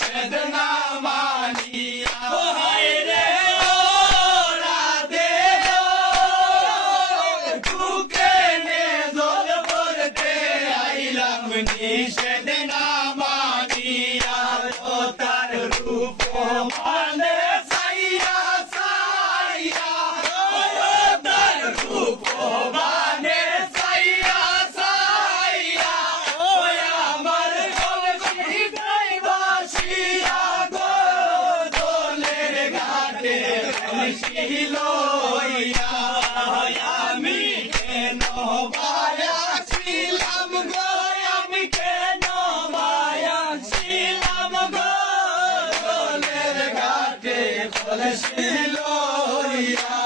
নিষেধ না মানিয়া হায় রে ও রাধে বুকে নে জল করতে আইলাম নিষেধ না মানিয়া ও তার রূপ মানে সাইয়া সাইয়া ও তার রূপ মানে সাইয়া সাইয়া ও আমার কলসি গাইবাসিয়া গো দোলের ঘাটে কলসি লইয়া আমি কেন বায়া ছিলাম গো আমি কেন বায়া ছিলাম গো দোলের ঘাটে কলসি লইয়া